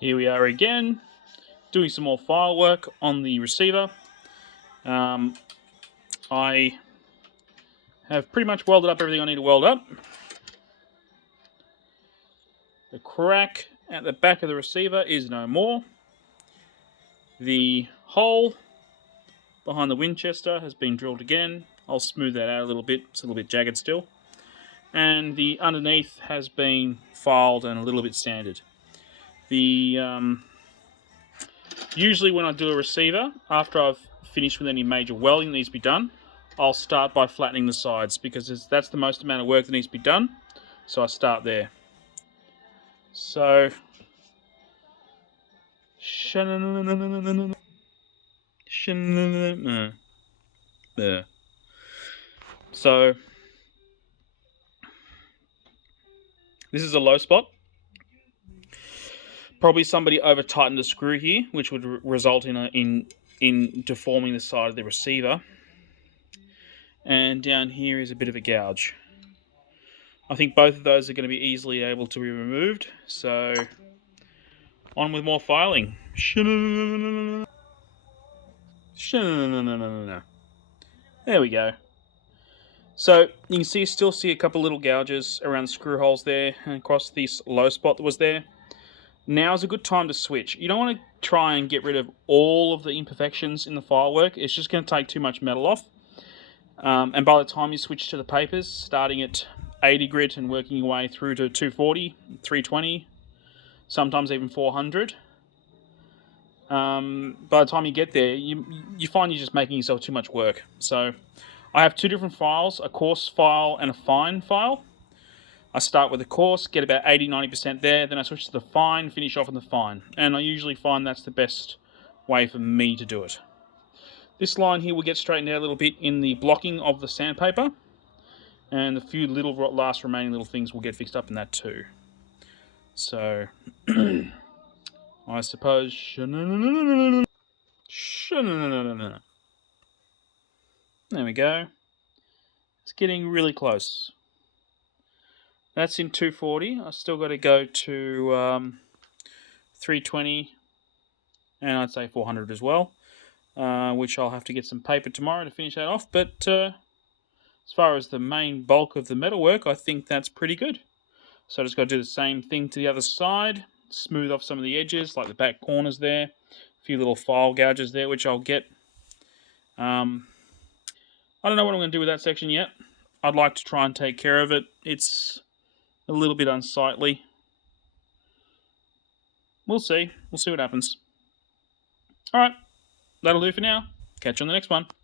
Here we are again, doing some more file work on the receiver. I have pretty much welded up everything I need to weld up. The crack at the back of the receiver is no more. The hole behind the Winchester has been drilled again. I'll smooth that out a little bit, it's a little bit jagged still. And the underneath has been filed and a little bit sanded. Usually when I do a receiver, after I've finished with any major welding that needs to be done, I'll start by flattening the sides because that's the most amount of work that needs to be done. So I start there. So there. So this is a low spot. Probably somebody over tightened a screw here, which would result in deforming the side of the receiver. And down here is a bit of a gouge. I think both of those are going to be easily able to be removed. So on with more filing. There we go. So you can still see a couple little gouges around the screw holes there and across this low spot that was there. Now is a good time to switch. You don't want to try and get rid of all of the imperfections in the file work. It's just going to take too much metal off. And by the time you switch to the papers, starting at 80 grit and working your way through to 240, 320, sometimes even 400, by the time you get there, you find you're just making yourself too much work. So I have two different files, a coarse file and a fine file. I start with the coarse, get about 80-90% there, then I switch to the fine, finish off on the fine. And I usually find that's the best way for me to do it. This line here will get straightened out a little bit in the blocking of the sandpaper. And the few little last remaining little things will get fixed up in that too. So, I suppose... There we go. It's getting really close. That's in 240. I still got to go to 320 and I'd say 400 as well, which I'll have to get some paper tomorrow to finish that off. But as far as the main bulk of the metalwork, I think that's pretty good. So I just got to do the same thing to the other side, smooth off some of the edges, like the back corners there, a few little file gouges there, which I'll get. I don't know what I'm going to do with that section yet. I'd like to try and take care of it. It's a little bit unsightly. We'll see. We'll see what happens. Alright, that'll do for now. Catch you on the next one.